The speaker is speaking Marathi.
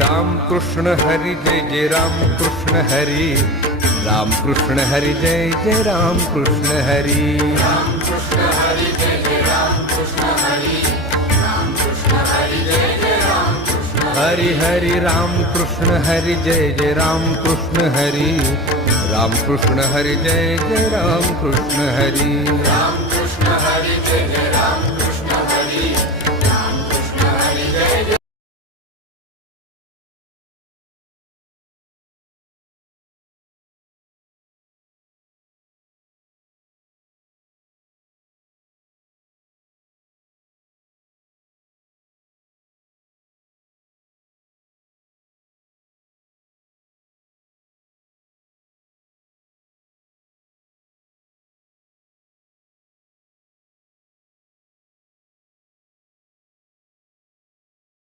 राम कृष्ण हरी जय जय राम कृष्ण हरी, राम कृष्ण हरी जय जय राम कृष्ण हरी, राम कृष्ण हरी जय जय राम कृष्ण हरी, राम कृष्ण हरी जय जय राम कृष्ण हरी हरी राम कृष्ण हरी जय जय राम कृष्ण हरी, राम कृष्ण हरी जय जय राम कृष्ण हरी, राम कृष्ण हरी जय जय